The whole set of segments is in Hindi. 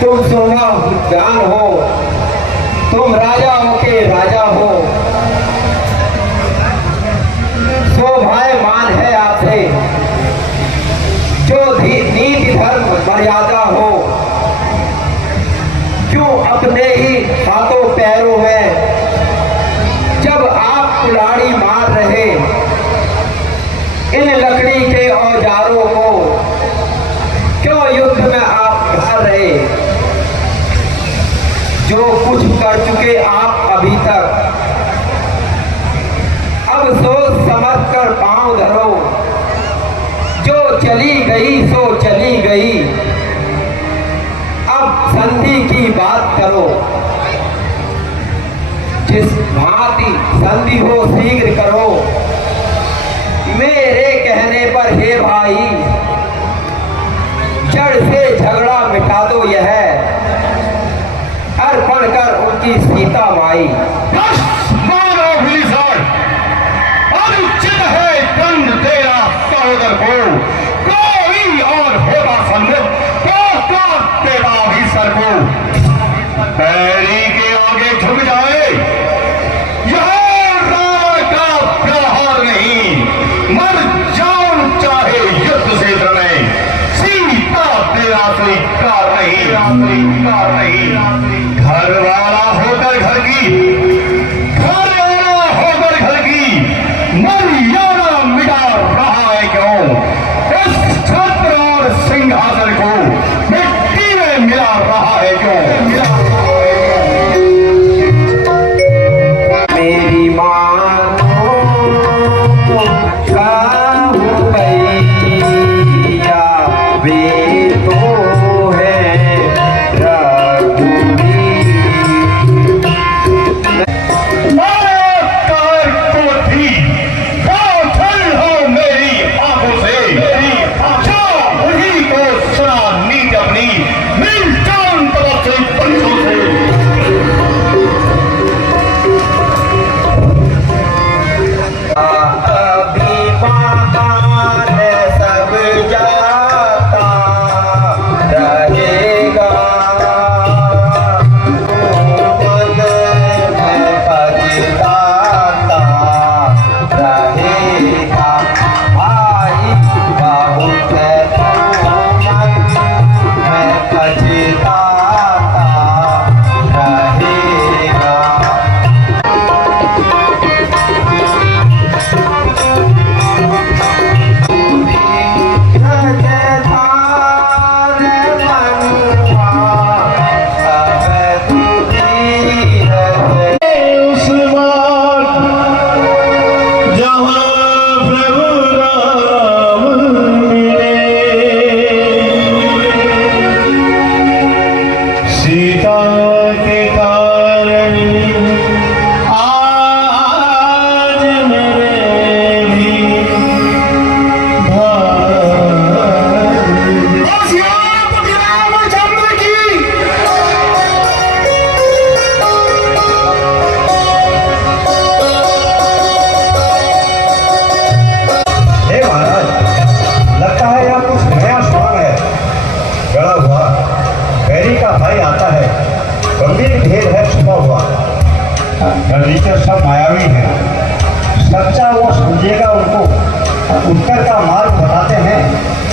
तुम सोना ज्ञान हो, तुम राजाओं के राजा हो। शोभायमान है आपसे जो नीति धर्म मर्यादा हो। क्यों अपने ही हाथों पैरों में जब आप कुल्हाड़ी मार रहे इन लकड़ी के औजारों को, क्यों युद्ध में आप हार रहे? जो कुछ कर चुके आप अभी तक, अब सोच समझ कर पांव धरो। जो चली गई सो चली गई, अब संधि की बात करो। जिस भांति संधि हो शीघ्र करो। मेरे कहने पर हे भाई, जड़ से झगड़ा मिटा दो। यह अर्पण कर उनकी सीता माई। अनुचित है दंड तेरा सहोदर को, कोई और होगा सम्मुख तो तेरा भी सर को पैरी के आगे झुक जाए। यह रावण का व्यवहार नहीं, मर जाऊं चाहे युद्ध क्षेत्र में, सीता तेरा स्वीकार नहीं। घर वाला होकर घर की, मर्यादा मिटा रहा है क्यों? इस छत्र और सिंहासन को मिट्टी में मिला रहा है क्यों? मेरी माँ काहू भैया वे तो है रघुवीर। सब मायावी है, सच्चा वो समझिएगा उनको। उत्तर का मार्ग बताते हैं,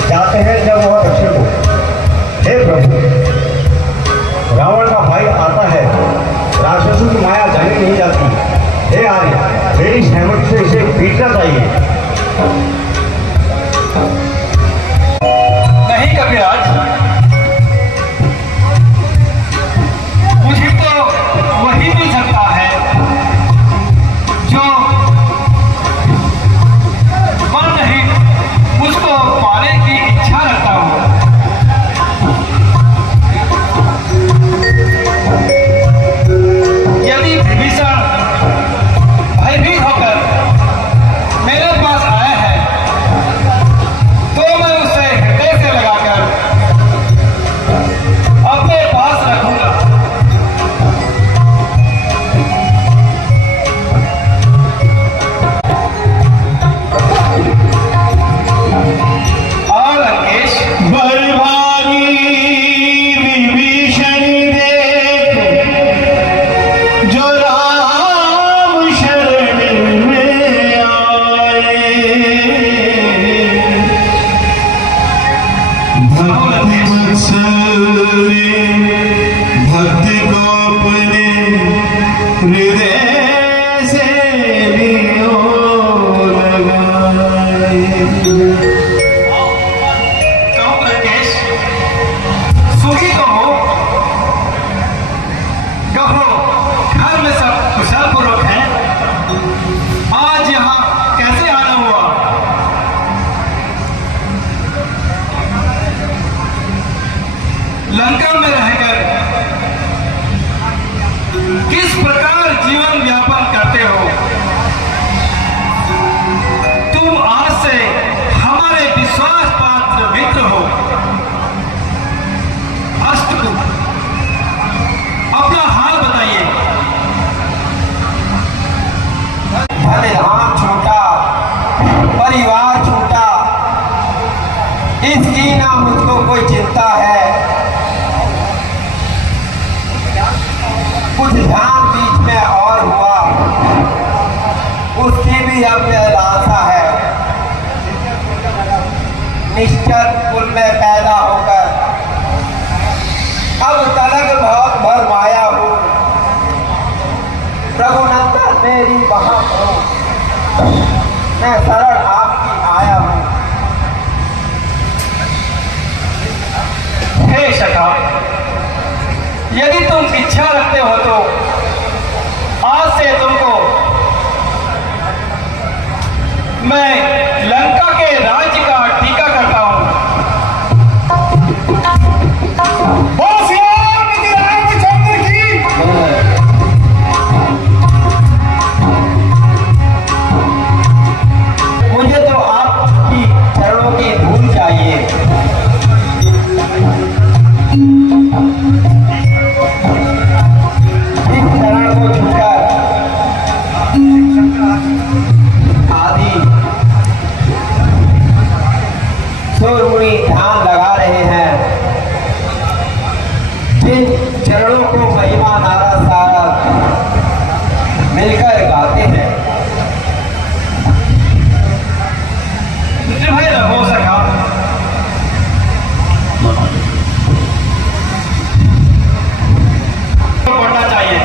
जाते हैं जब वह दक्षिण को। हे प्रभु, रावण का भाई आता है, राक्षसों की माया जानी नहीं जाती। हे आर्य, मेरी सहमति से इसे पीटना चाहिए। नहीं कविराज, मुझे तो वही मिल सकता है जो मन नहीं मुझको पाने की इच्छा रखता हूँ। यदि विभीषण भयभीत होकर मेरे पास आया है लंका में रहकर किस प्रकार जीवन व्यापन करते हो। तुम आज से हमारे विश्वास पात्र मित्र हो। अष्टकुल, अपना हाल बताइए। धन धाम छूटा, परिवार छूटा, इसकी ना मुझको कोई चिंता है। कुछ ध्यान बीच में और हुआ, उसकी भी अब लालसा है। निश्चर कुल में पैदा होकर अब तलक बहुत भर माया हूँ। रघुनंदन मेरी वहां करो, मैं शरण आपकी आया हूँ। हे सखा, यदि तुम इच्छा रखते हो तो आज से तुमको मैं लंका के राज्य का टीका करता हूं। मुझे तो आपकी चरणों की धूल चाहिए। इस चरण को छूकर आदि सूर्यमुनि ध्यान लगा रहे हैं। जिन चरणों को महिमा नारद सारद मिलकर गाते हैं। निर्भय रहो सखा, पढ़ना चाहिए।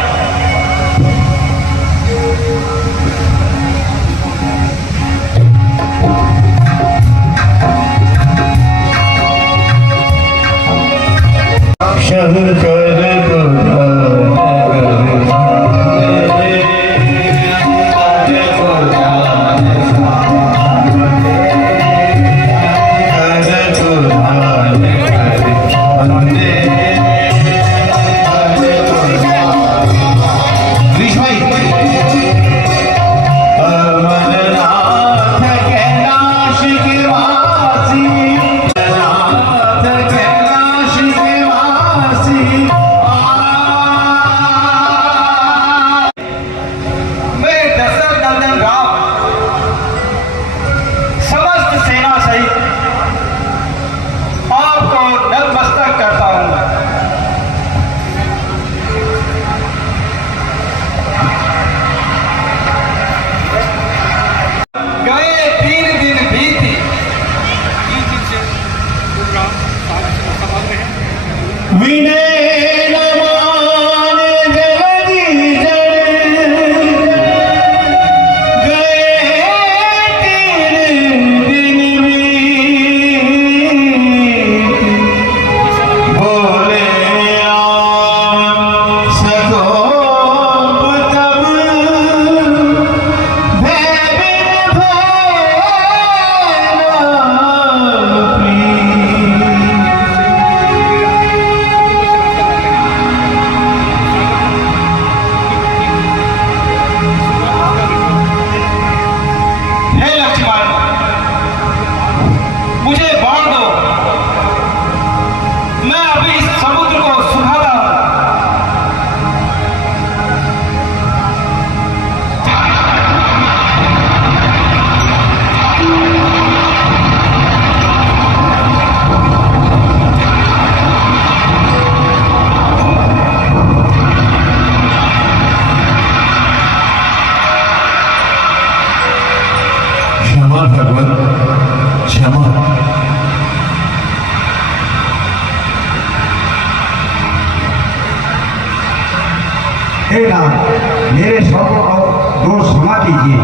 हे नाथ, मेरे शव और दोष क्षमा कीजिए।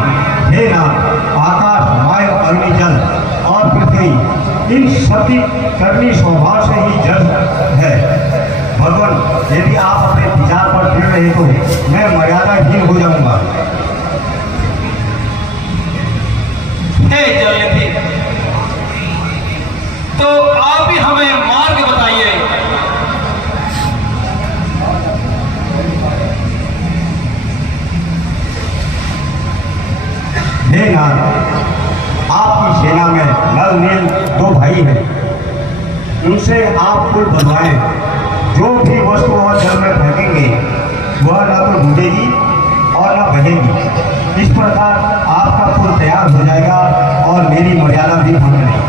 हे नाथ, आकाश, वायु, अग्नि, जल और पृथ्वी इन सभी करनी स्वभाव से ही जल है। भगवान, यदि आप अपने विचार पर फिर रहे तो मैं मर्यादाहीन हो जाऊंगा। हे जलनिधि, तो आप ही हमें मार्ग बताइए। उनसे आप पुल बनवाएं। जो भी वस्तु और जल में फेंकेंगे वह न तो डूबेगी और न बहेगी। इस प्रकार आपका पुल तैयार हो जाएगा और मेरी मर्यादा भी भंग नहीं।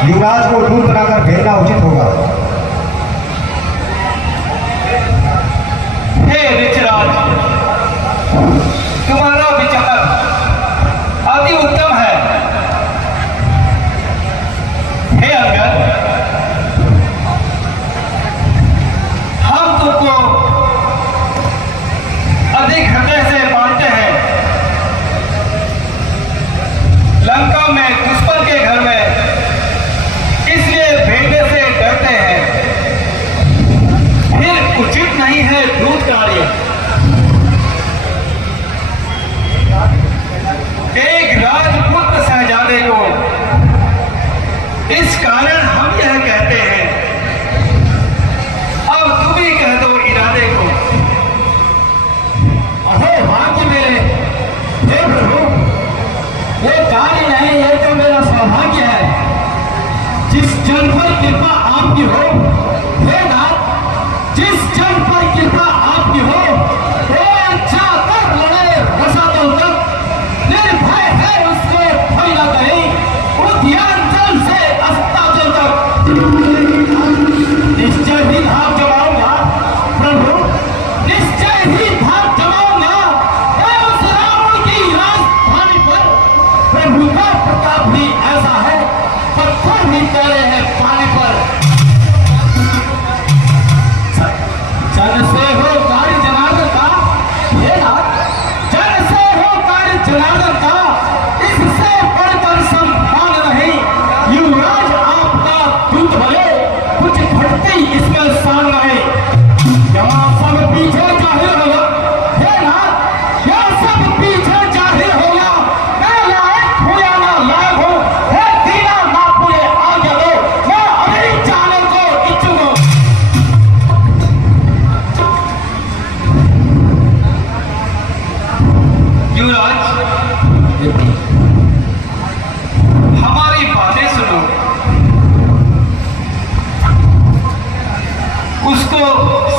युवराज को दूध बनाकर भेजना उचित होगा। हे ऋषराज, तुम्हारा विचार अति उत्तम है। हे अंगद, हम तुमको अधिक हृदय से मानते हैं। लंका में दुश्मन के घर में इसलिए भेजने से डरते हैं। फिर उचित नहीं है दूत कार्य। एक राजपुत्र शहजादे को इस कारण हम यह कहते हैं। अब तुम ही कह दो इरादे को। अहे भाग्य मेरे, हे प्रभु, ये कार्य नहीं, ये तो मेरा सौभाग्य है। जिस जन पर कृपा आपकी हो, हे नाथ, जिस जन पर कृपा आपकी हो, वो अच्छा कर लड़े रसातल तक, निर्भय है उसको भय न कहीं, उद्यान से अस्ताचल तक। निश्चय ही धाम जमाऊंगा प्रभु, निश्चय ही धाम जमाऊंगा। उस रावण की राजधानी पर प्रभु का प्रताप भी ऐसा है, पत्थर भी तैरे हैं पानी पर। जन से हो कार्य जनार्दन का, हे नाथ, जन से हो कार्य जनार्दन का, इससे बढ़कर सम्मान नहीं। युवराज आपका दूत भले, कुछ घटती इसमें शान नहीं। यहाँ सब पीछे जाहिर होगा, हे नाथ, यहाँ सब पीछे जाहिर होगा। मैं लायक हूँ या ना लायक हूँ, हे दीना ना पूरे आगे लो, मैं अभी जाने को इच्छुक हूँ। युवराज, हमारी बातें सुनो। उसको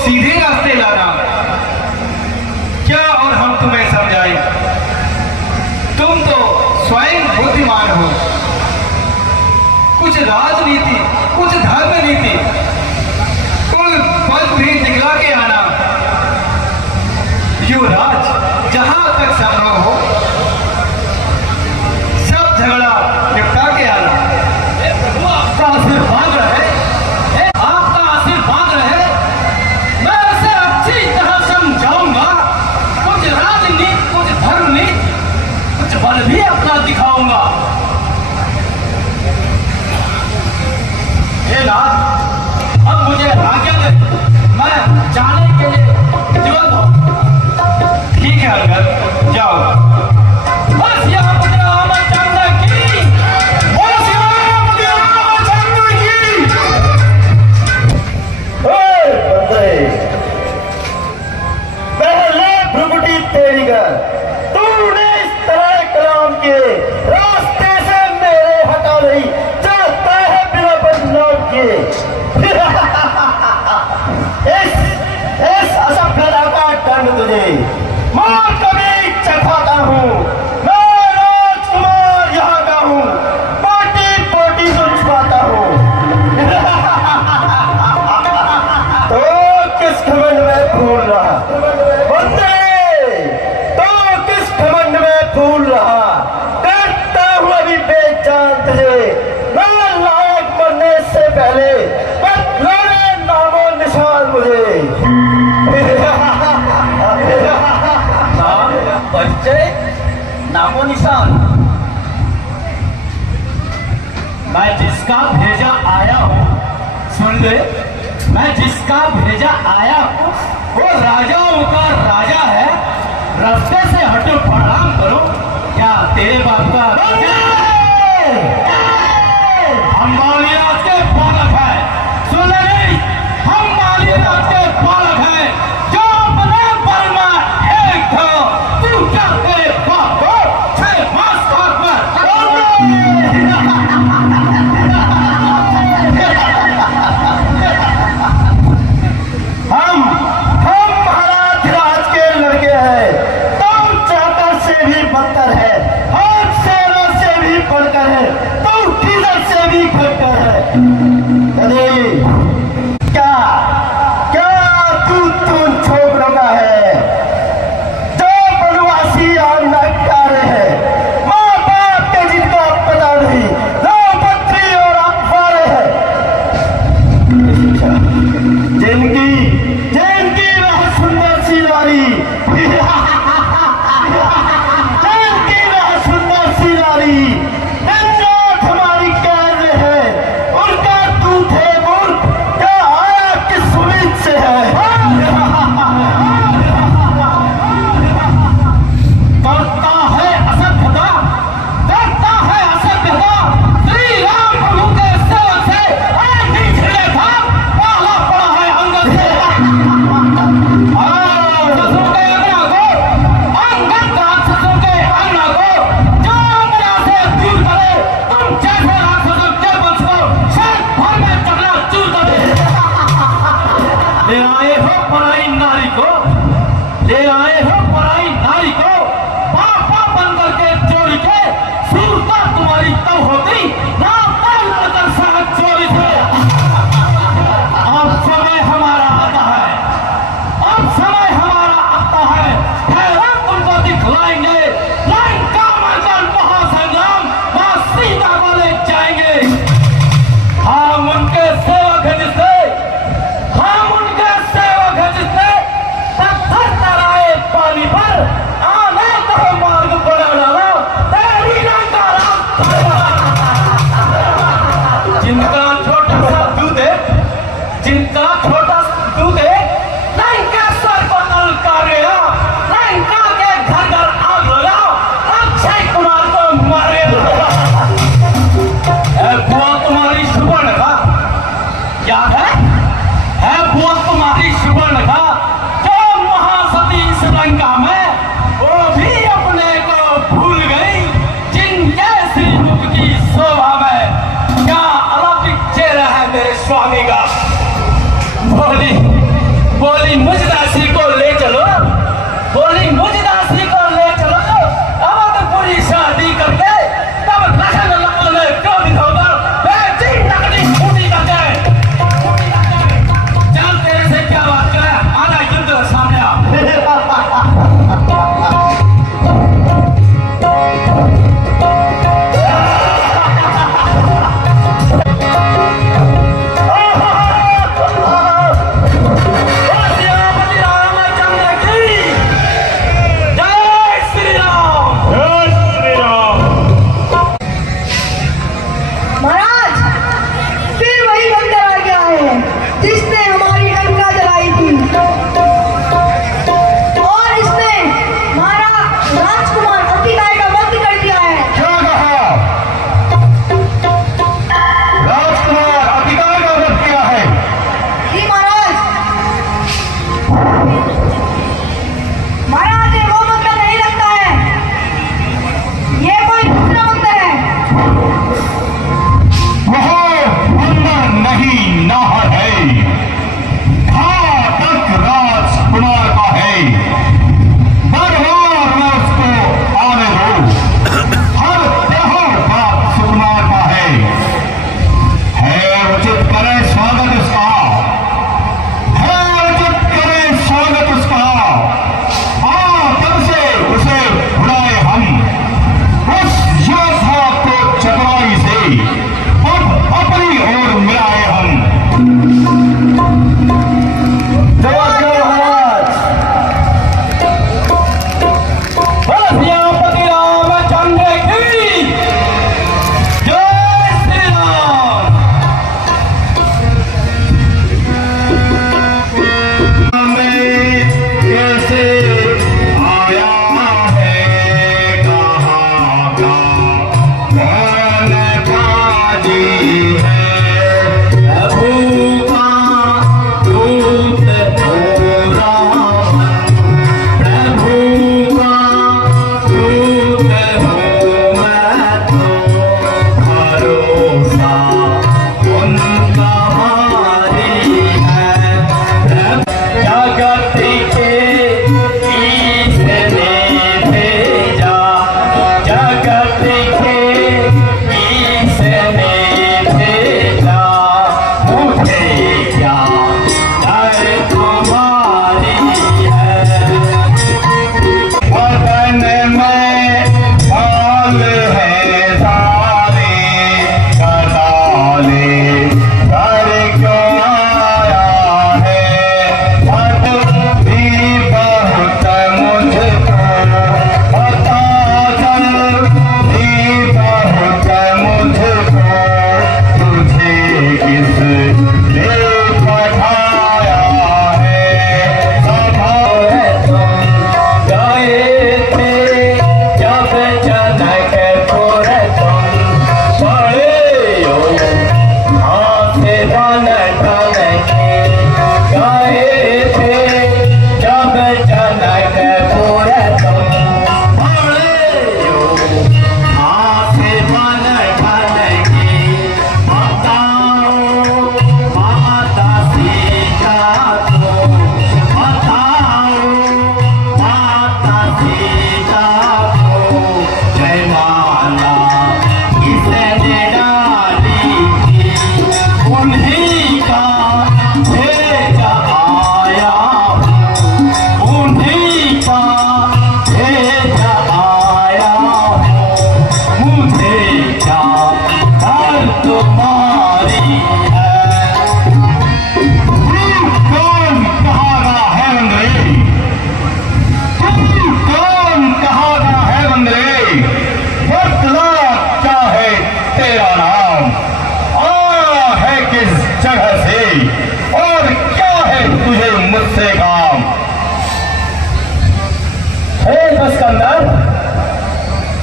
सीधे रास्ते लाना क्या, और हम तुम्हें समझाएं। तुम तो स्वयं बुद्धिमान हो। कुछ राजनीति, कुछ धर्म नीति, कुल पद भी दिखला के आना। युवराज, जहां तक संभव हो सब झगड़ा निपटा के आना। आपका आशीर्वाद रहे, आपका आशीर्वाद रहे। मैं उसे अच्छी तरह समझाऊंगा। कुछ राजनीति, कुछ धर्म नीति, कुछ बल भी अपना दिखाऊंगा। हे नाथ, अब मुझे आज्ञा दे, मैं जाने के लिए जीवंत हूं। ठीक है अंगद, जाओ। बस यहाँ मुझे रामचंद्र की, बस यहाँ मुझे रामचंद्र की। पहले भ्रुकुटी तेरी कर, तूने इस तरह कलाम के रास्ते से मेरे हटा नहीं चाहता है बिना बदनाम के। इस असभ्यता का दंड तुझे। मार नामो निशान। मैं जिसका भेजा आया हूँ, सुन ले, मैं जिसका भेजा आया हूँ वो राजाओं का राजा है। रास्ते से हटो, प्रणाम करो। क्या तेरे बाप का हम मालियात के बालक है, सुन ले नहीं, हम मालियात के बालक है। जो अपने पर में एक था, तू क्या तेरे बाप को 6 मास खाक में हम महाराज राज के लड़के हैं। तुम चाकर से भी बदतर है, हम शेरों से भी बढ़कर है, तुम किधर से भी घटकर है। अरे क्या क्या तू छोकरों का है जो बनवासी और नकारे हैं, माँ बाप के जिनका पता नहीं, नौबत्री और अखबारे हैं, जिनकी वह सुंदर सी नारी जिनकी वह सुंदर सी नारी जन्नत हमारी कैद में है, उनका दूध है मूर्ख क्या आया किस उम्मीद से है। करता है असभ्यता, करता है असभ्यता। श्री राम प्रभु के सेवक से छिड़े था, पाला पड़ा है अंगद से। राक्षसों के अंगना को, अंगद राक्षसों के अंगना को जो अंगना से दूर करे, तुम जैसे राक्षसों के वंश को शहर भर में चकना चूर करे। ले आए हो पराई नारी को, ले आए हो पराई नारी को, पापा बनकर के चोरी के, सूरता तुम्हारी तब होती ना तब लड़कर साथ चोरी से। अब समय हमारा आता है, अब समय हमारा आता है, ठहरा तुमको दिखलाएंगे लंका मैदान महासंग्राम, वहां सीता वाले जाएंगे। हम उनके सेवक हैं जिससे, हम उनके सेवक हैं जिससे पत्थर तराए पानी पर आने को मार्ग बना डाला, तेरी लंका जिनका छोटा सा दूध है, जिनका छोटा सा दूध है, लंकेश्वर को नल कर गया, लंका के घर घर आग लगा, अक्षय कुमार को मारे। बुआ तुम्हारी सुवर्णखा याद है बुआ तुम्हारी सुवर्णखा जो महासती इस लंका में, वो भी अपने को भूल गई, जिनके श्री रूप की शोभा में क्या अलौकिक चेहरा है मेरे स्वामी का। बोली बोली मुझ दासी को ले चलो, बोली मुझ दासी को ले चलो, अवधपुरी शादी करके तब लखन लखन में क्रोधित होकर बेटी नकली छूटी करके चल तेरे से क्या बात करें, आधा युद्ध सामने आ। बस्कंदर,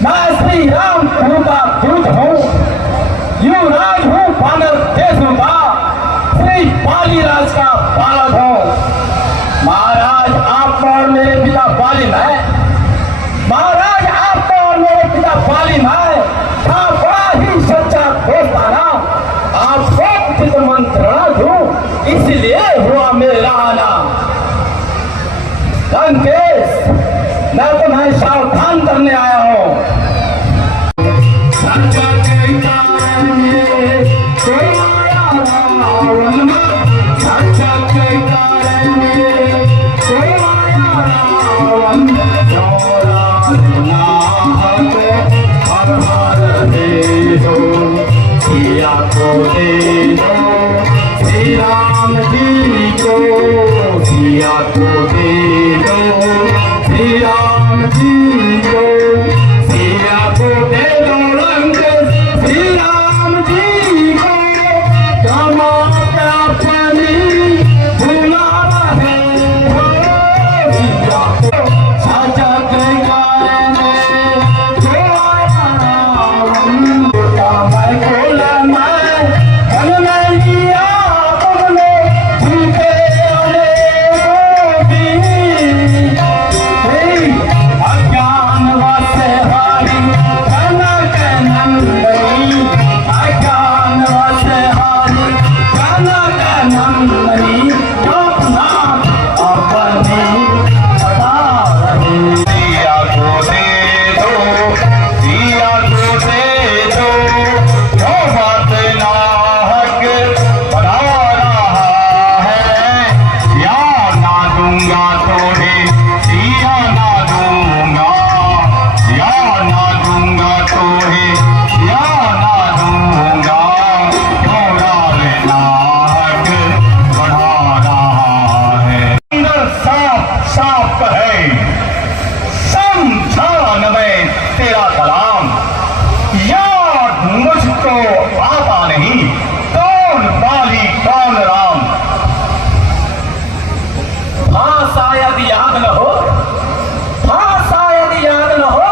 मैं श्री राम प्रभु का दूत हूँ, युवराज हूँ वानर देशों का, श्री बाली राज का बालक हूँ। महाराज आपका और मेरे पिता बाली है, महाराज आपका और मेरे पिता बाली है, था बड़ा ही सच्चा दोस्ताना, आपको उचित मंत्रणा दूं, इसलिए हुआ मेरा आना। लंकेश, मैं तुम्हें सावधान करने आया हूँ। सच्चा कहता है कोई आया रावण में, सच्चा कहता है कोई आया रावण में, हर हर दे दो, सिया को दे दो, श्री राम जी को, सिया को दे दो, श्री राम जी को, सिया को दे दो लंकेश, श्री राम जी को, टमाटर पानी भुला रहे हो, सिया को साजा के कारण जो आया रावण, मैं खोला मैं मन में लिया तुमने, झूठे अज्ञान वसे हारी कनक नंदनी, अज्ञान वसे हारी कनक नंदनी, अपना अपनी बता रहे। सिया को दे दो, सिया को दे दो, जो बात नाहक बना रहा है, सिया ना दूंगा तोड़े, सिया ना दूंगा, सिया ना दूंगा तोड़े, सिया ना दूंगा, क्यों राम नाहक बढ़ा रहा है। अंदर साफ साफ कहे, समझान में तेरा कलाम, याद मुझको आता नहीं, कौन बाली कौन राम। हाँ शायद याद न हो, हाँ शायद याद न हो,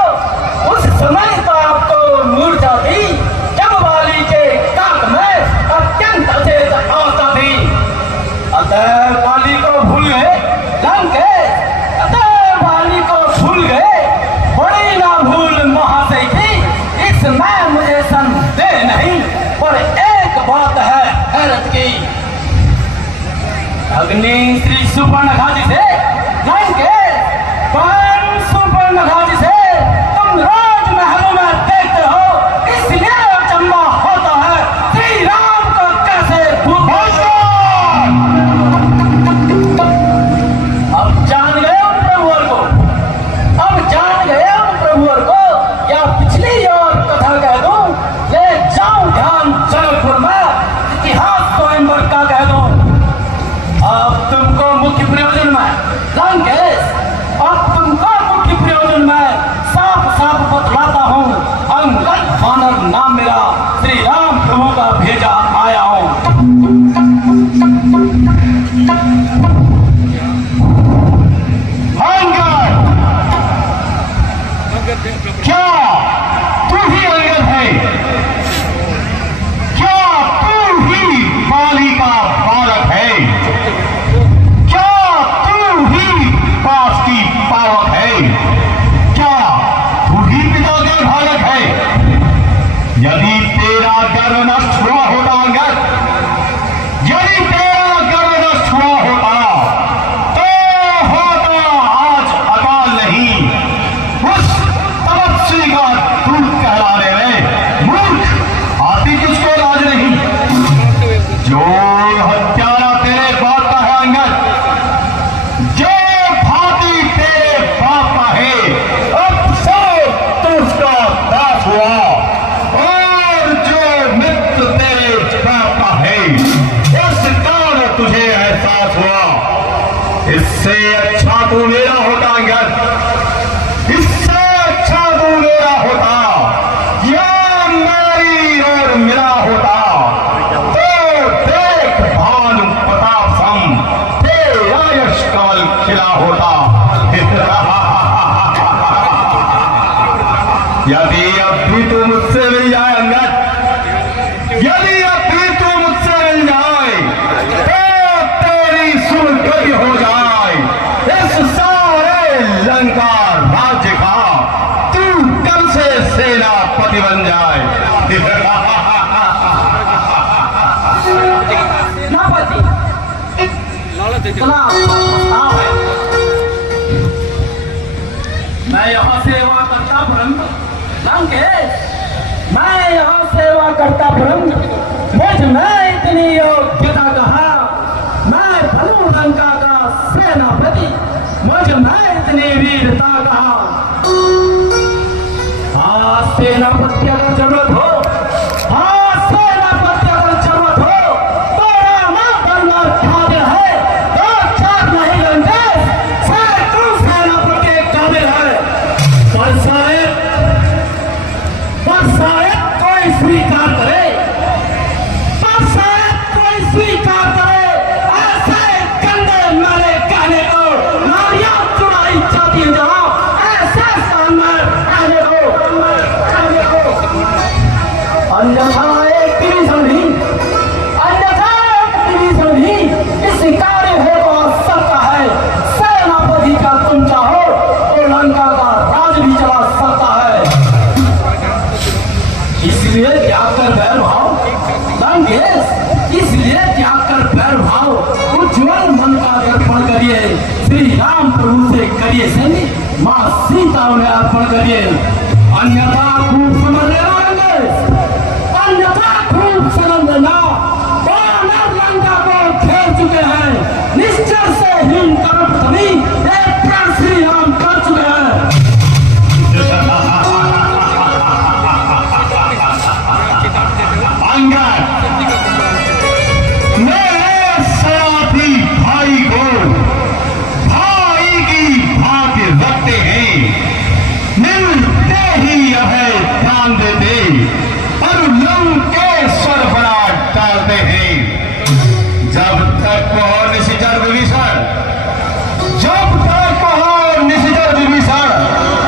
उस समय तो आपको मूर्छा थी, जब वाली के काक में अत्यंत अचेत अवस्था थी। अतः वाली को भूल गए लंकेश, अतः वाली को भूल गए, बड़ी ना भूल महाशय की, इसमें मुझे संदेह नहीं, पर एक बात है हैरत की। अग्नि श्री सुपर्णखा जी से लंकेश, पर सुपर्णखा जी से तुम राजमहलों में देखते हो, इसलिए अचंबा होता है श्री राम को कैसे अब जान गए उन प्रभुवर को, अब जान गए उन प्रभुवर को, या पिछली और कथा कह दूं, ले जाऊं ध्यान जनकपुर में, इतिहास स्वयंवर का कह दूं। अब तुमको मुख्य प्रयोजन में लंकेश, अब तुमको मुख्य प्रयोजन में साफ साफ बतलाता हूँ, अंगद वानर नाम मेरा श्री राम प्रभु का भेजा आया हूँ। क्या तू ही अंगद है? क्या तू ही बाली का बालक है? क्या तू ही पास की पावक है? क्या तू ही पिता का बालक है? यदि तेरा गर्व नष्ट हुआ होता अंगद, यदि तेरा गर्व नष्ट हुआ होता, तो होता आज अकाल नहीं, उस तपस्वी का दूत कहलाने में मूर्ख आती तुझको लाज नहीं। जो हत्यारा तेरे बाप का है अंगद, जो भाती तेरे बाप का है, अब सब तुझका दास हुआ, और जो मित्र तेरे बाप का है, उसका तुझे एहसास हुआ। इससे अच्छा तू मेरा होता अंगद, इससे अच्छा तू मेरा होता, या मेरी और मेरा होता, तो देख भानु प्रताप सम तेरा यश कमल खिला होता। यदि अब भी तू मुझसे मिल जाए अंगद, यदि अब भी तू मुझसे मिल जाए तो तेरी सुर्गति हो जाए इस सारे लंका राज्य का, तू कल से सेनापति बन जाए। सेनापति इतना प्रस्ताव है। मैं यहाँ सेवा करता परंतु लंकेश, मैं यहाँ सेवा करता परंतु मुझ में इतनी योग्यता कहा, मैं बनूं लंका का सेनापति, मुझ में इतनी वीरता कहा। हाँ सेनापति अगर जरूरत हो, हाँ सेनापति अगर जरूरत हो तो रामा बनना काबिल है, तो चार नहीं लंकेश, सैकड़ों सेनापति काबिल है। पर शायद कोई स्वीकार करे, पर शायद कोई स्वीकार करे ऐसे कंधे मेरे कहने को, नारियां चुराई जाती हैं जहां, ऐसे सामने आने को। अन्यथा एक डिवीजन ही, अन्यथा एक डिवीजन ही इस कार्य है तो सकता है। सेनापति का तुम चाहो तो लंका का राज भी चला सकता है। इसलिए त्याग कर बैर भाव लंकेश, इसलिए त्याग कर बैर भाव उज्ज्वल मन का अर्पण करिए, श्री राम प्रभु से करिए सेवी, माँ सीता उन्हें अर्पण करिए। अन्यथा खूब समझ लेना लंकेश, अन्यथा खूब समझ लेना, वानर लंका को घेर चुके हैं, निश्चय से हीन कर्म सभी एक प्रण श्री राम कर चुके हैं। अंगद, मेरे साथी भाई को भाई की भांति रखते हैं, मिलते ही अभय ध्यान देते और लंकेश्वर बना डालते हैं। जब तक कहो निशिचर विभीषण, जब तक कहो निशिचर विभीषण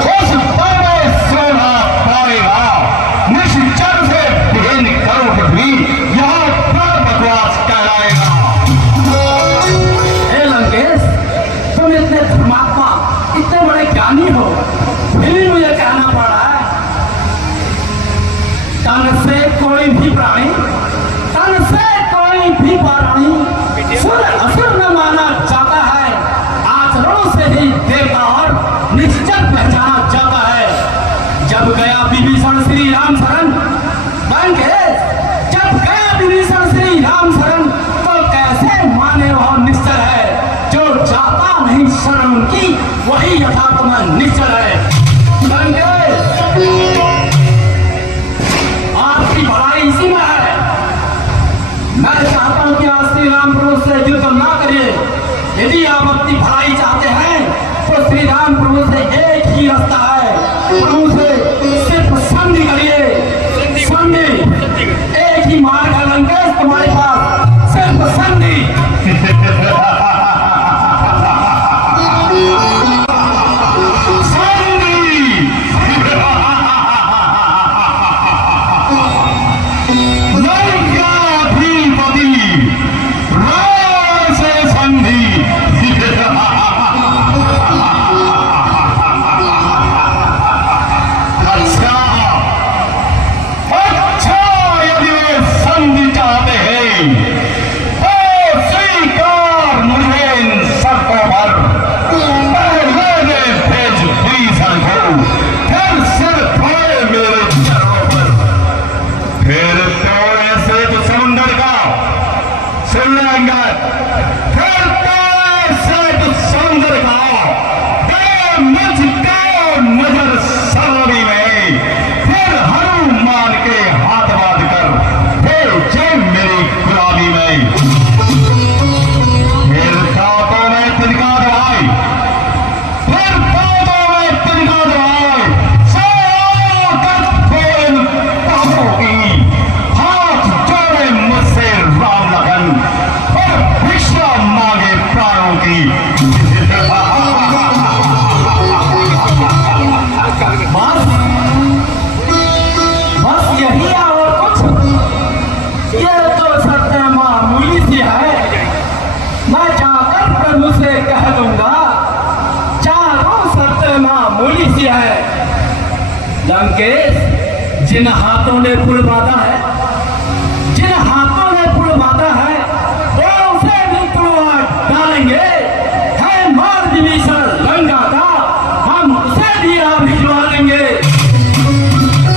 उस बड़े सोना पाएगा, निशिचर से विहीन करो पृथ्वी, यहाँ पर बकवास कहलाएगा। हे लंकेश, तुम इतने धर्मात्मा, इतने बड़े ज्ञानी हो, फिर भी मुझे कहना पड़ रहा है, तन से कोई भी प्राणी, तन से कोई भी प्राणी सुर असुर न माना जाता है, आचरणों से ही देवता और निश्चर पहचाना जाता है। जब गया विभीषण श्री राम शरण, लंकेश जब गया विभीषण श्री राम शरण, तो कैसे माने वह निश्चर है, जो जाता नहीं शरण उनकी वही यथार्थ में निश्चर है। लंकेश आपकी भलाई इसी में है। मैं चाहता हूं कि आप श्री राम प्रभु से युद्ध ना करिए। यदि आप अपनी भलाई चाहते हैं तो श्री राम प्रभु से एक ही रास्ता है, प्रभु से सिर्फ संधि करिए, संधि, एक ही मार्ग है लंकेश तुम्हारे पास, सिर्फ संधि। की मामूली सी है। लंकेश, जिन हाथों ने पुल बांधा है, जिन हाथों ने पुल बांधा है, वो उसे भी तलवार डालेंगे। है मार विभीषण लंका का, हम उसे भी यहाँ भिजवा देंगे।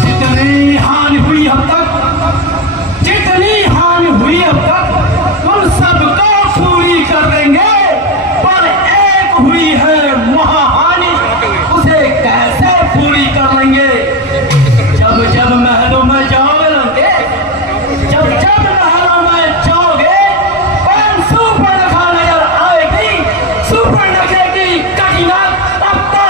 जितनी हानि हुई अब तक, जितनी हानि हुई अब तक, उन सबको पूरी कर देंगे। पर एक हुई है महाहानि, उसे कैसे पूरी कर लेंगे? जब जब महलों में जाओगे लंके, जब जब महलों में जाओगे, पर सुपर्णखा नजर आएगी। सुपर्णखा की कठिना अब तो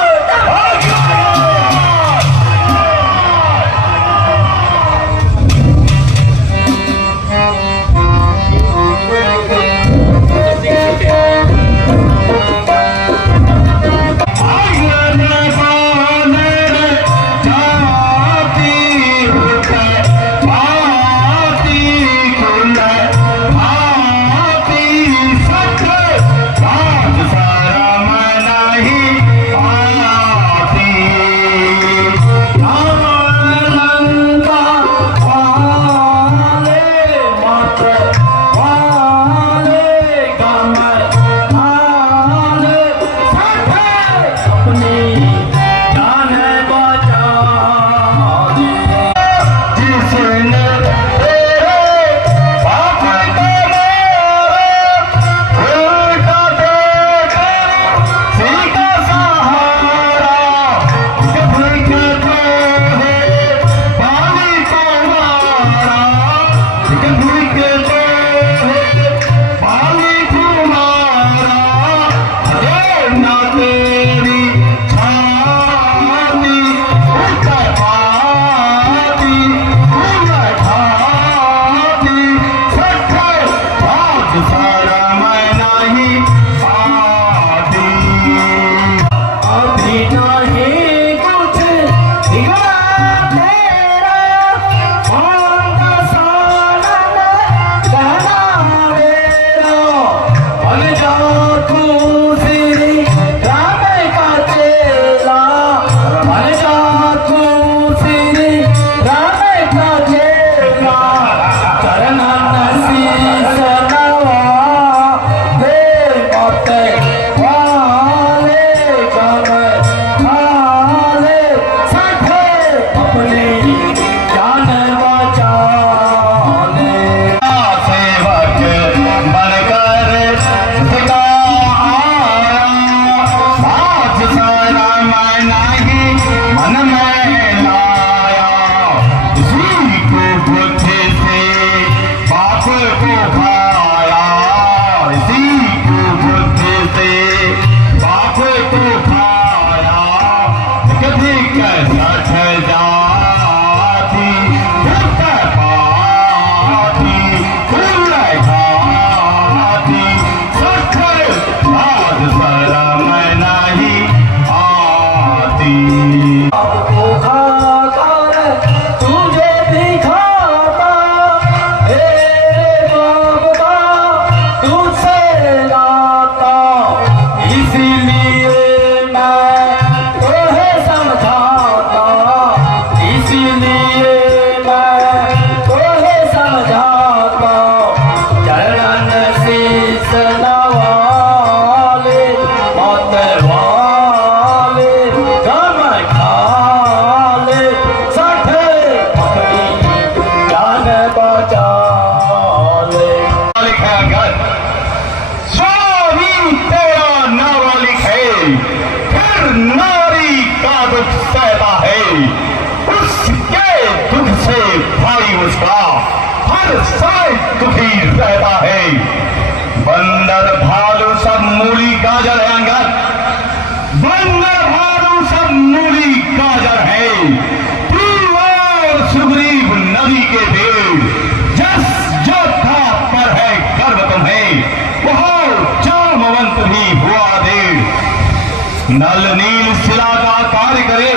नल नील शिला का कार्य करे,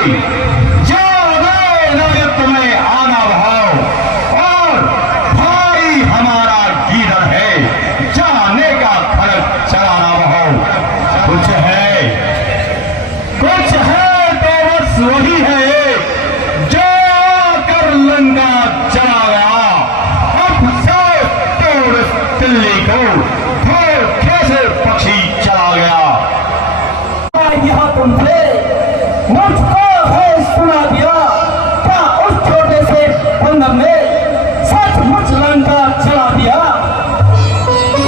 तुम्हें आना भाव और भाई हमारा गीदड़ है, जाने का खड़क चलाना भाव। कुछ है वही है जो कर लंका चला गया। अब से तोड़ दिल्ली को धोखे से पक्षी चला गया। यह तुमसे मुझको है सुना दिया, क्या उस छोटे से बंधन में सचमुच लंका चला दिया।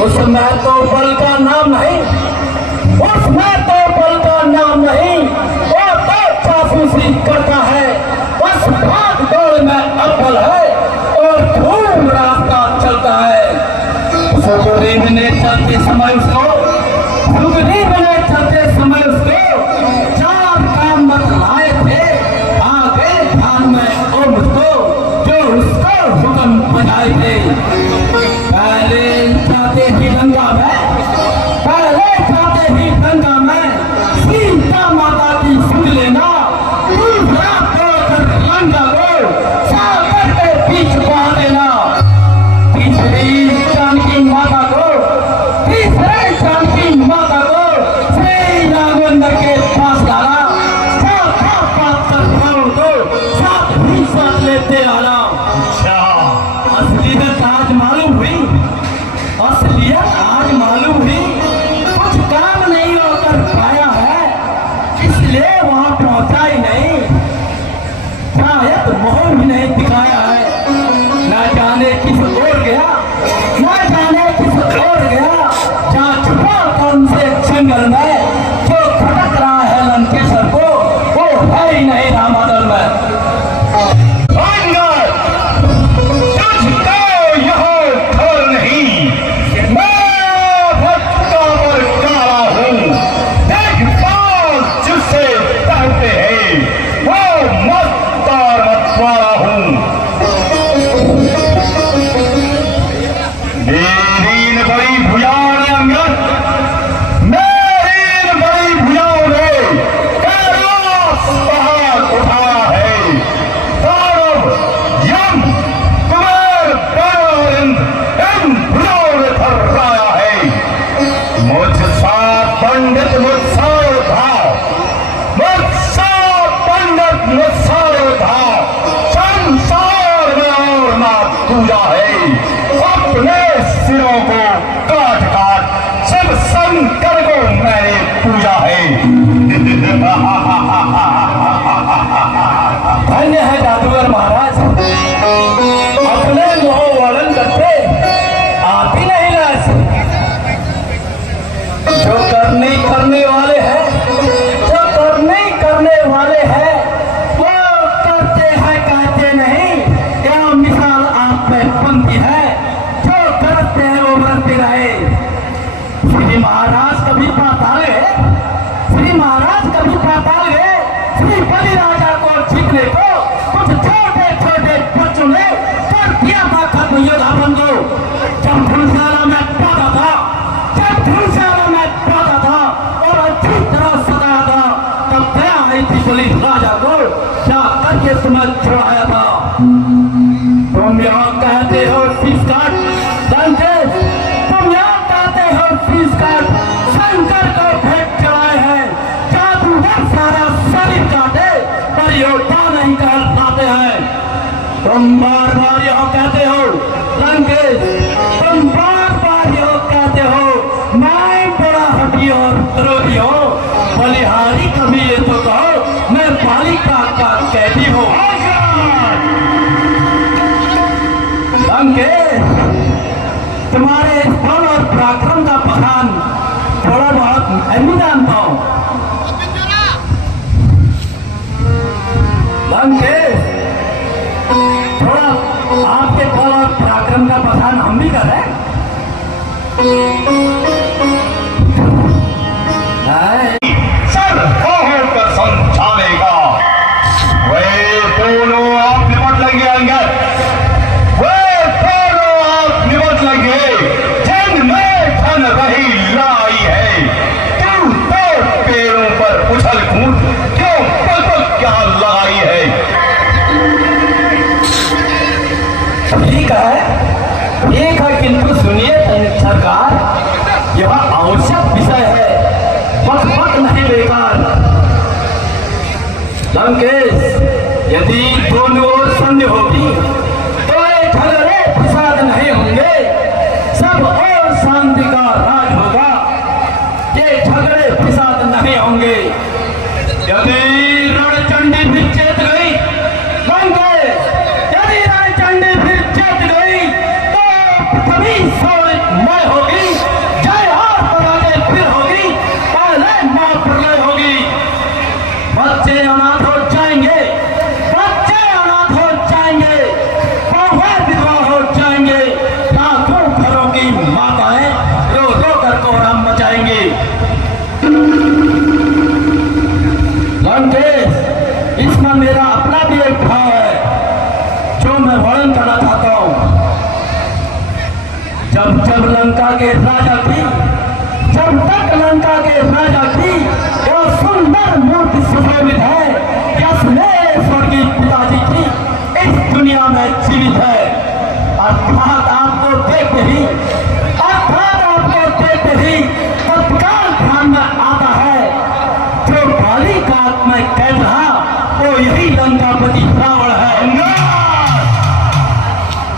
उसमें तो बल का नाम नहीं, उसमें तो बल का नाम नहीं, वो तो चासूसी करता है, बस भाग दौड़ में अव्वल है और धूम रास्ता चलता है। सुग्रीव ने चलते समय उसको चार काम बतलाए थे, आगे ध्यान में ओ मुझको जो उसको हुक्म बनाए थे। पहले जाते ही गंगा में सीता माता की सुन लेना, दूसरा तोड़कर लंका को सागर के बीच बहा देना। तीसरी जानकी माता को श्री राघवेंद्र के पास डाला, चौथा पात्र को साथ ही साथ लेते आना। असलियत आज मालूम हुई, असलियत आज मालूम हुई, कुछ काम नहीं होकर पाया है, इसलिए वहां पहुंचा ही नहीं, शायद मोह भी नहीं दिखाया है। न जाने किस ओर गया, न जाने किस ओर गया, जहाँ छुपा कौन से जंगल में जो खटक रहा है लंकेश्वर को, वो है ही नहीं रामादल में। अपने सिरों को काट काट सब शंकर को मैंने पूजा है। धन्य है जादूगर महाराज, अपने मोह वर्णन करते आप ही नहीं लाज। जो करने वाले हैं, जो करने वाले हैं, वो करते हैं कहते नहीं, क्या मिसाल आप में बनती है, जो करते हैं वो बनते रहे। श्री महाराज कभी पाताल गए, श्री महाराज कभी पाताल गए, श्री बलि राजा को जीतने को कुछ छोटे छोटे बच्चों ने कर दिया था खत्म योद्धापन को। जब धनुषाला में पाता था, जब धनुषाला में पाता था और अच्छी तरह सताया था, तब दया आई थी बलि राजा को, क्या करके तुम्हें छुड़ाया था। तुम यहाँ कहते हो फीस काट लंकेश, तुम यहाँ कहते हो फीस काट, शंकर को भेंट चढ़ाए हैं, जादूगर सारा शरीर काटे पर योद्धा नहीं कर पाते हैं। तुम बार बार यहाँ कहते हो लंकेश, तुम बार बार यहाँ कहते हो मैं बड़ा हटी और द्रोही हो, बलिहारी कभी ये तो कहो मैं बालिका का कैदी हूँ। लंकेश, तुम्हारे इस बल और पराक्रम का बखान थोड़ा बहुत मैं भी जानता हूँ। लंकेश, थोड़ा आपके बल और पराक्रम का बखान हम भी करें। सर होकर समझानेगा, वे दोनों आप निपट लेंगे अंगद, वे दोनों आप निपट लेंगे। जंग में धन रही लड़ाई है, तू तो पेड़ों पर उछल कूद क्यों पल क्या लड़ाई है। ठीक है, किंतु सुनिए सरकार, लंकेश, यदि दोनों ओर संधि होगी तो ये झगड़े फसाद नहीं होंगे, सब और शांति का राज होगा। ये झगड़े फसाद नहीं होंगे। यदि रणचंडी भी चेत गई लंकेश, यदि रणचंडी भी चेत गई तो पृथ्वी सोमय होगी, जय और पराजय फिर होगी, पहले महाप्रलय होगी। बच्चे अनाथ हो जाएंगे, बच्चे अनाथ हो जाएंगे, बहुएं विधवा हो जाएंगे, लाखों घरों की माताएं रो रो कर कोहराम मचाएंगी। लंकेश, इसमें मेरा अपना भी एक भाव है जो मैं वर्णन करना चाहता हूं। जब जब लंका के राजा की, जब तक लंका के राजा की यह सुंदर मूर्ति सुशोभित है, यह मेरे स्वर्गीय पिताजी की इस दुनिया में जीवित है। अर्थात आपको देखते ही, अर्थात आपको देखते ही तत्काल ध्यान में आता है जो बाली का मैं कह रहा वो यही लंकापति रावण है।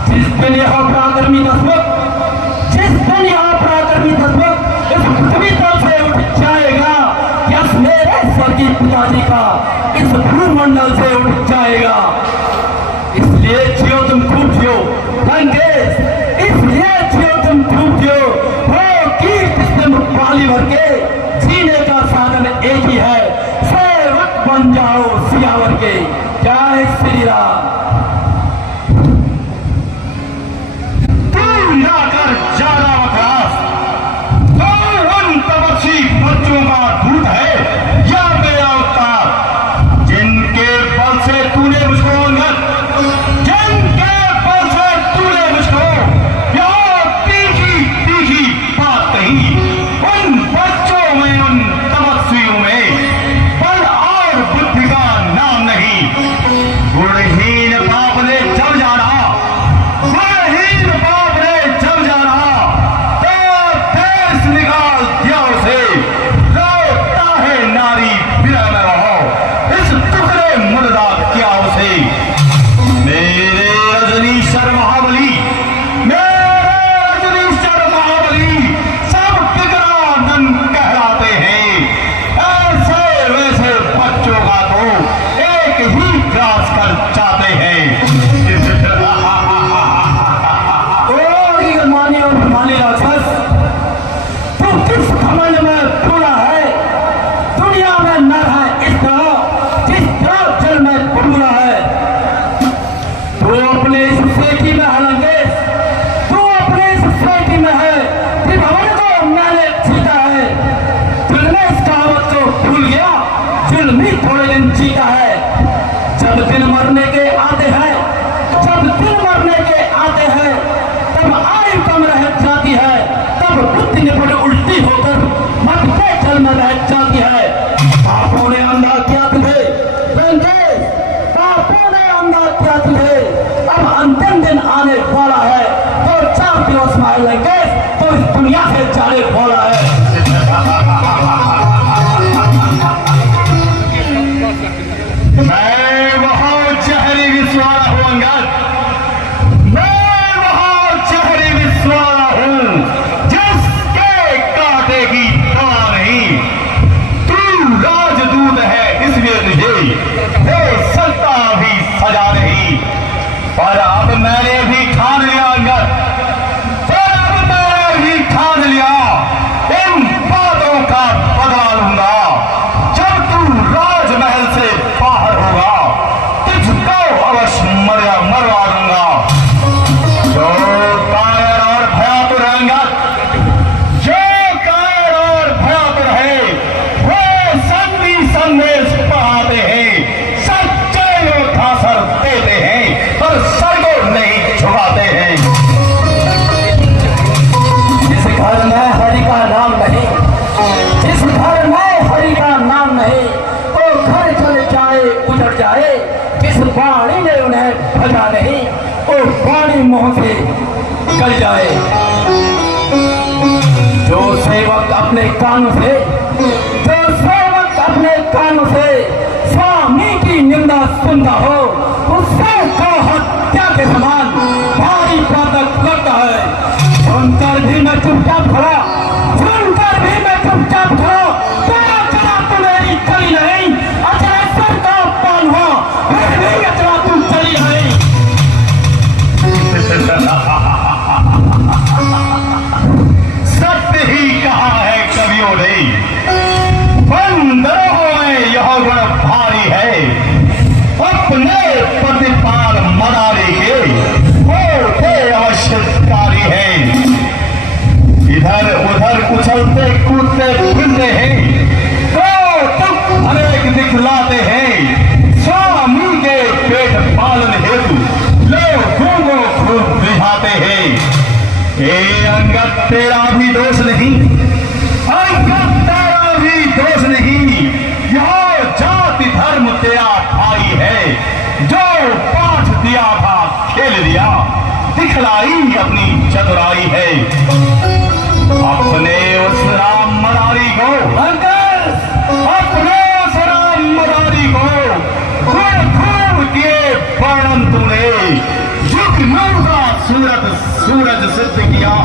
जिस दिन यह पराक्रमी दशरथ, जिस दिन यह पराक्रमी दशरथ इस पृथ्वी तल से उठ जाएगा, यह मेरे स्वर्गीय पिताजी का इस भूमंडल से उठ जाएगा। इसलिए जियो तुम खूब जियो लंकेश, इसलिए जियो तुम खूब जियो। हो कीर्ति सिंह पाली भर के जीने का साधन एक ही है, सेवक बन जाओ सियावर के। जय श्री राम। लाकर जाना वकास, तो उन तपस्वी बच्चों का दूत है या मेरा अवतार, जिनके बल से तूने मुझको अंगद, जिनके बल से तूने मुझको यहाँ तीखी तीखी बात कही। उन बच्चों में, उन तपस्वियों में बल और बुद्धि का नाम नहीं। गुणहीन बाप ने जब जाना, गुणहीन बाप ने जब जाना तो देश निकाल दिया उसे। रोता है नारी विरह में रहो, इस टुकड़े मुर्दा किया उसे। मेरे रजनीश्वर महाबली, मेरे रजनीश्वर महाबली सब विकरानन कहलाते हैं। ऐसे वैसे बच्चों का तो एक ही ग्रास कर जाते हैं। ओ मानी और मानी राक्षस, तू किस घमंड में पड़ा है? दुनिया में नर है इस तरह जिस तरह जल में बुलबुला है। तू अपने इस सेठी में है लंकेश, तू अपने इस सेठी में है। त्रिभुवन को मैंने जीता है, दिल में इस कहावत को भूल गया, दिल भी थोड़े दिन जीता है। जब दिन मरने के आते हैं, जब दिन मरने के आते हैं, तब आयु कम रह जाती है, तब बुद्धि निपुण उल्टी होकर मत के जल में रह जाती है। पापों ने अंधा किया तुझे लंकेश, पापों ने अंधा किया तुझे। अब अंतिम दिन आने वाला है, तो 4 दिवस में आए लंकेश तो इस दुनिया से जाने वाला है। मैं वहां चेहरे विश्वास हूं अंगद, मैं वहां चेहरे विश्वास हूं जिसके काटे की दवा नहीं। तू राजदूत है इसलिए तुझे हो सकता भी सजा नहीं, पर अब मैंने भी ठान लिया अंगद, पर अब मैंने भी ठान लिया इन बातों का बदला लूंगा। जब तू राजमहल से बाहर होगा तुझको अवश्य मरवा दूंगा। जो कायर और भयातुर रहेंगे, जो कायर और भयातुर है वो संधि संदेश पढ़ाते हैं, सच्चे योद्धा सर देते हैं पर सर को नहीं झुकाते हैं। जिस घर में हरि का नाम नहीं, जिस घर में हरि का नाम नहीं, वो घर चले जाए उजड़ जाए। जिस वाणी ने उन्हें भजा नहीं, वो वाणी मुंह से निकल जाए। जो सेवक अपने कानों से, जो सेवक अपने कानों से स्वामी की उससे को हत्या के समान भारी प्रातक लगता है। सुनकर भी मैं चुपचाप खड़ा, सुनकर भी मैं चुपचाप खड़ा। तेरा चला तू मेरी चली नहीं, अचलेश्वर का पान हो फिर भी अचला तू चली नहीं। सत्य ही कहा है कवियों ने, बंदरों में यह गुण भारी है। अपने प्रतिपाल मदारी के होते अवश्यकारी हैं। इधर उधर उछलते कूदते फिरते हैं, तो अनेक दिखलाते हैं। स्वामी के पेट पालन हेतु लोगों को खूब रिझाते हैं। ए अंगद तेरा भी दोष नहीं, अंगद तेरा भी दोष नहीं। यह जाति धर्म तेरा भाई है, जो पाठ दिया था खेल दिया, दिखलाई अपनी चतुराई है। अपने उस राम मदारी को अपने उस राम मदारी को घूर घूर के वर्णन तूने जुगनू का सूरज सिद्ध किया,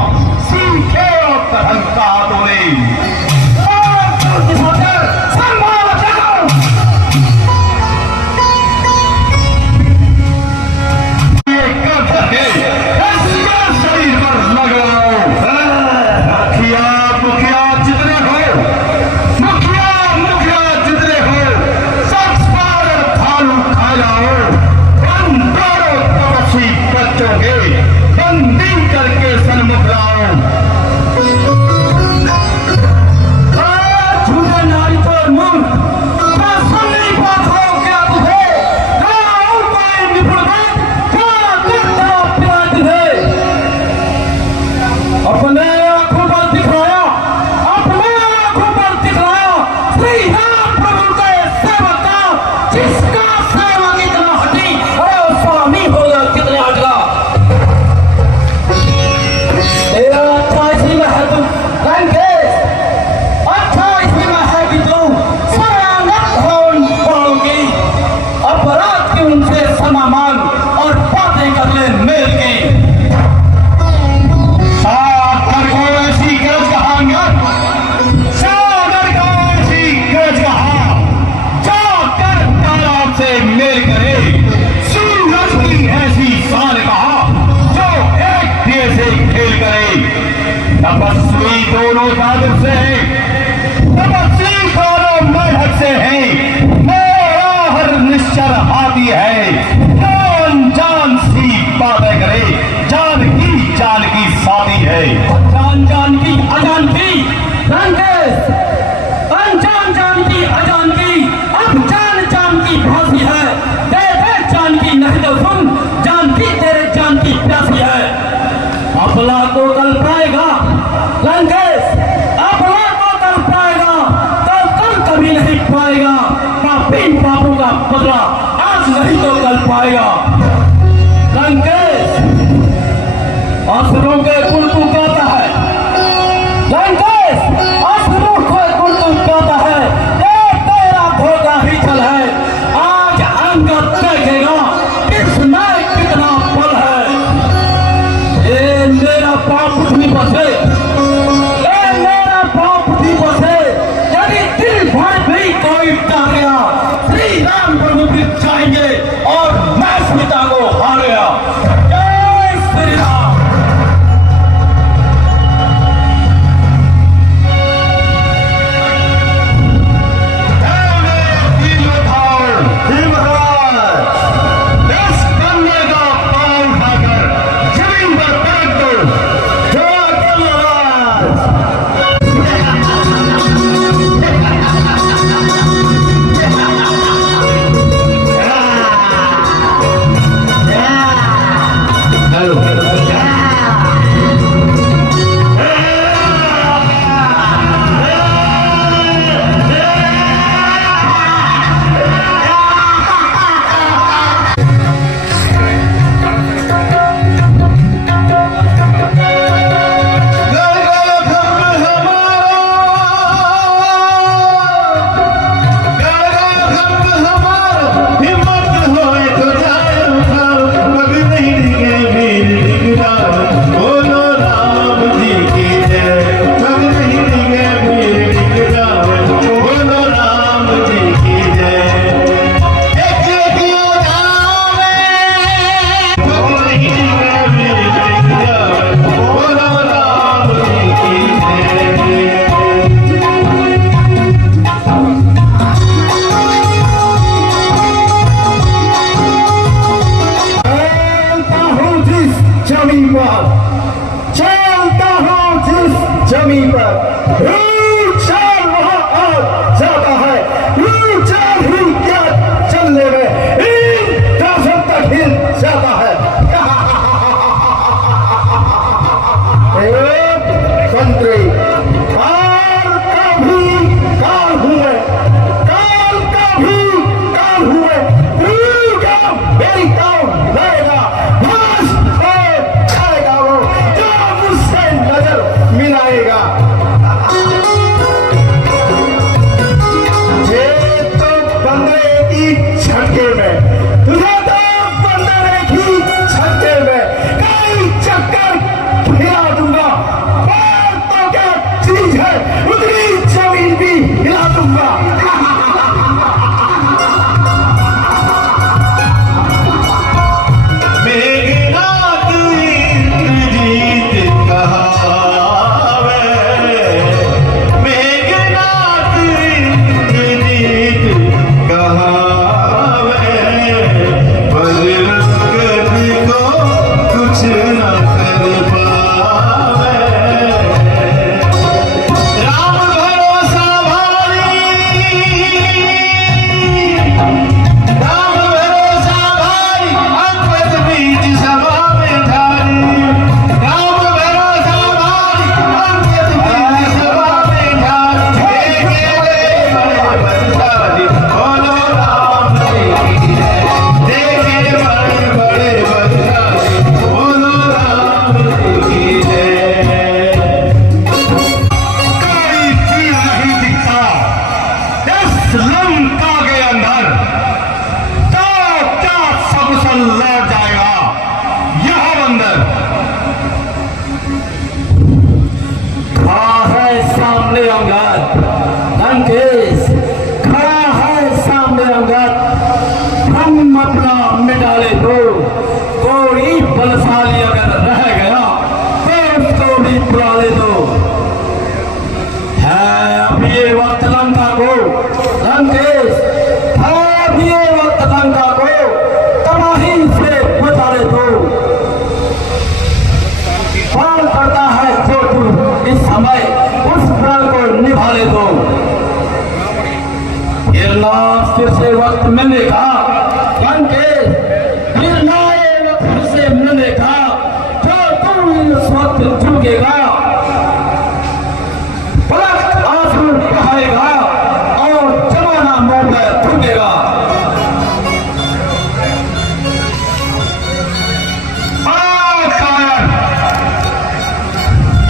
सीखे और तरह कहा तूने। शरीर पर लगाओ। मुखिया मुखिया जितने हो, मुखिया जितने हो, सब सारे थालू खा जाओ। बंदरों तपस्वी बच्चों के बंदी करके सन्मुख लाओ। झूठे नारी तो मूर्ख, मैं सुन नहीं पाता हूँ क्या तुझे? गाँव में निपुण बात, क्या करता प्याज है? अपने आंखों पर दिखलाया, अपने आंखों पर दिखलाया श्री राम प्रभु के सेवक का, जिसका सेवक इतना हटी और स्वामी होगा कितने अगला। तेरा अच्छा इसी में है तुम लंकेश, अच्छा इसी में है कि तुम शरणागत हो उन पाओ की, अपराध की उनसे क्षमा मांग और बातें कर ले मेल की। सागर को ऐसी गरज कहा अंगद, सागर को ऐसी गरज कहा, जाकर तालाब से मेल करे। सूरज की ऐसी शान कहा, जो एक दिए से खेल करे। तपस्वी दोनों जादव से हैं, तपस्वी दोनों मेढक से हैं। मेरा हर निश्चर हाथी है, जान जान सी बातें करे, जान की साथी है। जान जान की अजान की लंकेश, अनजान जान की अजान की, अब जान जान की फांसी है। दे दे जान की नहीं तो सुन, जान की तेरे जान की प्यासी है। अपना को कल पाएगा लंकेश, अपना को कल पाएगा, कल कभी नहीं पाएगा। पापी पापों का बदला आज नहीं तो कल पाएगा। लंकेश, असुरों के कुल तू कहता है, लंकेश असुरों के कुल तू कहता है, ये तेरा धोखा ही चल है। आज अंगद देखेगा किसमें कितना बल है। ये मेरा पाप पृथ्वी पर से, ये मेरा पाप पृथ्वी पर से, यदि दिल भर भी कोई डर गया, श्री राम प्रभु भी जाएंगे और मैं सीता को हारेगा। जय श्री राम। कहावे, पर कभी को कुछ न कर पावे। राम भरोसा भारी, राम भरोसा भारी, अंगद बीच सभा में ठारी। राम भरोसा भारी, अंगद बीच सभा में ठारी। देखे बड़े बंसारी, बोलो राम की जय। देखे बड़े बंसारी, बोलो राम की जय। कोई तीर नहीं दिखता इस लंका के अंदर, तो क्या सब सल लौट जाएगा यह अंदर। खड़ा है सामने अंगद, लंकेश खड़ा है सामने अंगद। हम अपना मिटा ले दो, कोई बलशाली अगर रह गया तो उसको भी बुला ले दो। है अब ये वक्त लंका को, लंकेश है अब ये वक्त लंका को तबाही से बचा ले दो। कौन करता है जो तू इस समय उस प्रण को निभा ले दो। फिर से वक्त मिलने का लंकेश, फिर वक्त फिर से मिलने का जो तू इस वक्त झुकेगा, पलक आंसू बहाएगा और जमाना मुंह में थूकेगा।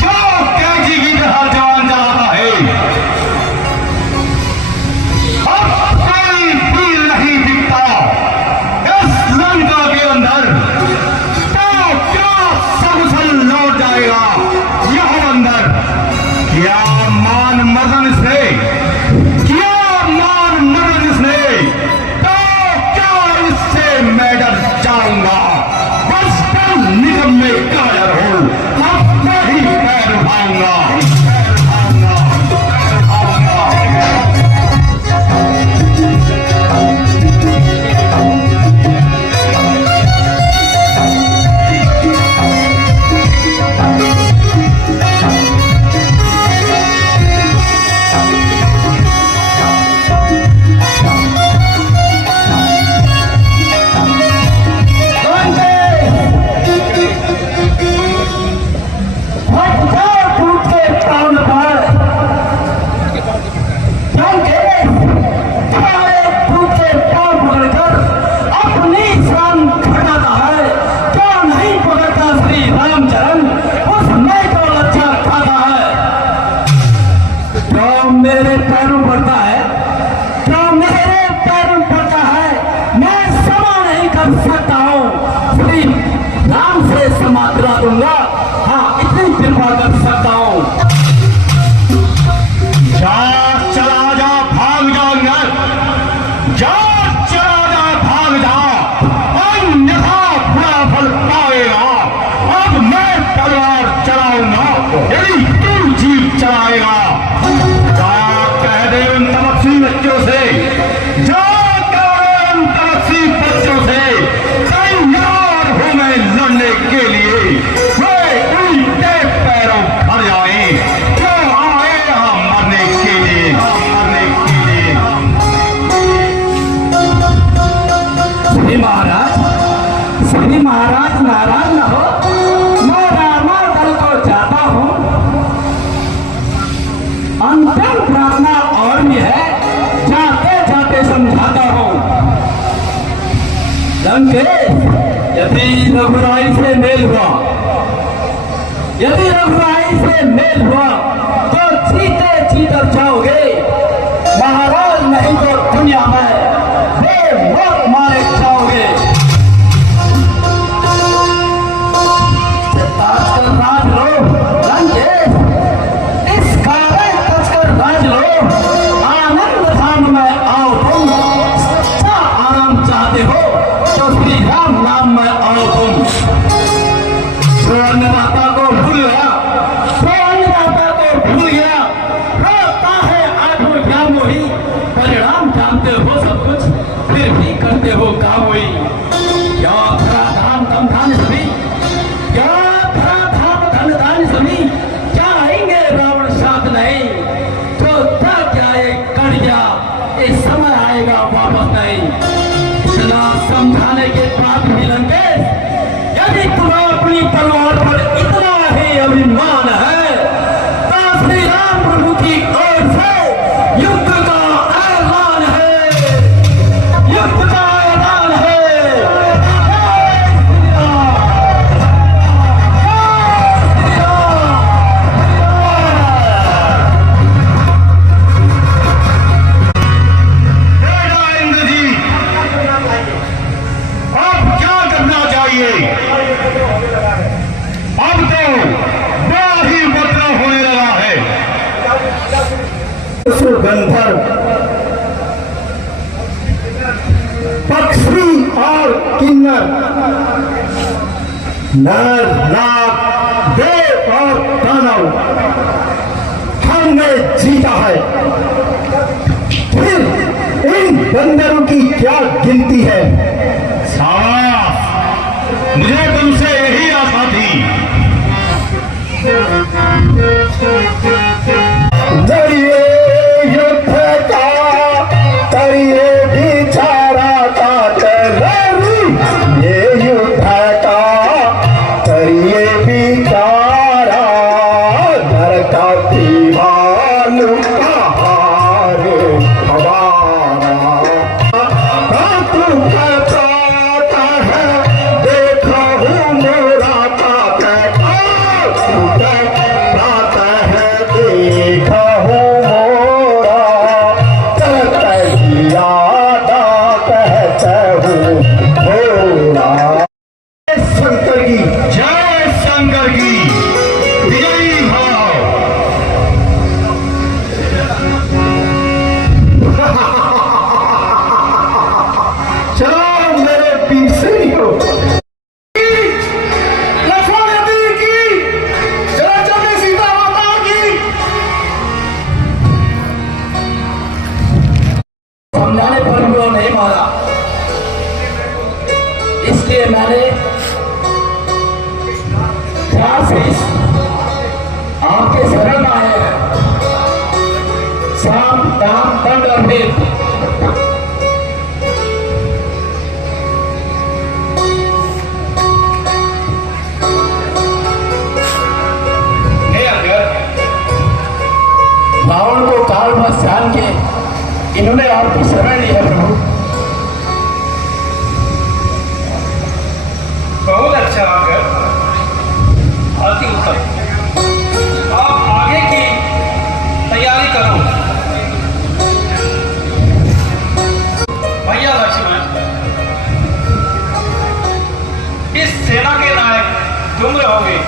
जो कैदी की तरह जान जाता है, अब कोई भी नहीं दिखता इस लंका के अंदर, तो क्या सब सल लौट जाएगा यह अंदर। क्या मान मदन से, क्या मान मदन से, तो क्या इससे मैं डर जाऊंगा। बस कल निगम में कायर हो, अब नहीं पैर उठाऊंगा। मेरे पैरों पड़ता है, जो मेरे पैरों पड़ता है, मैं क्षमा नहीं कर सकता हूँ। श्री राम से क्षमा दिला दूंगा, हाँ इतनी कृपा कर सकता हूँ। जा चला जा, भाग जा अंदर, जा चला जा, भाग जा, अन्यथा बुरा फल पाएगा। अब मैं तलवार चलाऊंगा यदि तू जीप चलाएगा। जा कह दे उन तमस्वी बच्चों से, जा कह दे उन तमस्वी बच्चों से, तैयार हूं मैं लड़ने के लिए। वे उल्टे पैरों घर जाए, क्यों आए यहाँ मरने के लिए, मरने के लिए। श्री महाराज नाराज न हो, मैं रामा दल को जाता हूँ। अंतिम प्रार्थना और भी है, जाते जाते समझाता हूँ। लंकेश यदि रघुराई से मेल हुआ, यदि रघुराई से मेल हुआ तो जीते जीते जाओगे। महाराज नहीं तो दुनिया में बेमौत मारे जाओगे। ताजकर राज लो लंकेश, इस कारण ताजकर राज लो। आनंद धाम में आओ तुम, सच्चा आराम चाहते हो तो श्री राम नाम में आओ तुम। स्वर्ण को भूल गया, स्वर्ण को भूल गया, रोता है आठों जामो ही, परिणाम जानते हो सब कुछ। कुछ फिर भी करते हो काबुई। क्या धरा धाम धम धान सभी, क्या धरा धाम धन धान सभी, क्या आएंगे रावण साथ नहीं, तो था क्या एक कर गया, एक समय आएगा वापस नहीं। इतना समझाने के बाद भी लंकेश, यदि तुम्हें अपनी तलवार पर इतना ही अभिमान है तो श्री राम प्रभु की ओर से युद्ध का ऐलान है, युद्ध का ऐलान है। बेटा इंद्रजीत, अब क्या करना चाहिए? अब तो बड़ा ही उपद्रव होने लगा है। गंधर्व, पक्षी और किन्नर, नर नाग देव और दानव, हमने जीता है। फिर इन बंदरों की क्या गिनती है? शाबाश, मुझे तुमसे यही आशा थी। लड़िए युद्ध का, करिए बिचारा का तैयारी, ये युद्ध का करिए बिचारा, लड़का दीवान का हार हमारा। तू कहता है देखो हूँ मोरा का कहता है देखा हूँ मोरा, यादा कहता हूँ मोरा। शंकर की जय शंकर की विजयी भाव। चलो मेरे पीछे ही हो। लक्ष्मण जी की, चलो चलो सीता माता की। समझाने पर भी वो नहीं माना, इसलिए मैंने ध्यान से आपके शरण आए हैं। साम दाम दंड और भेद, रावण को काल में जान के इन्होंने आपकी शरण ली है प्रभु। बहुत अच्छा आकर, अति उत्तम। आप आगे की तैयारी करो। भैया लक्ष्मण, इस सेना के नायक तुम रहोगे।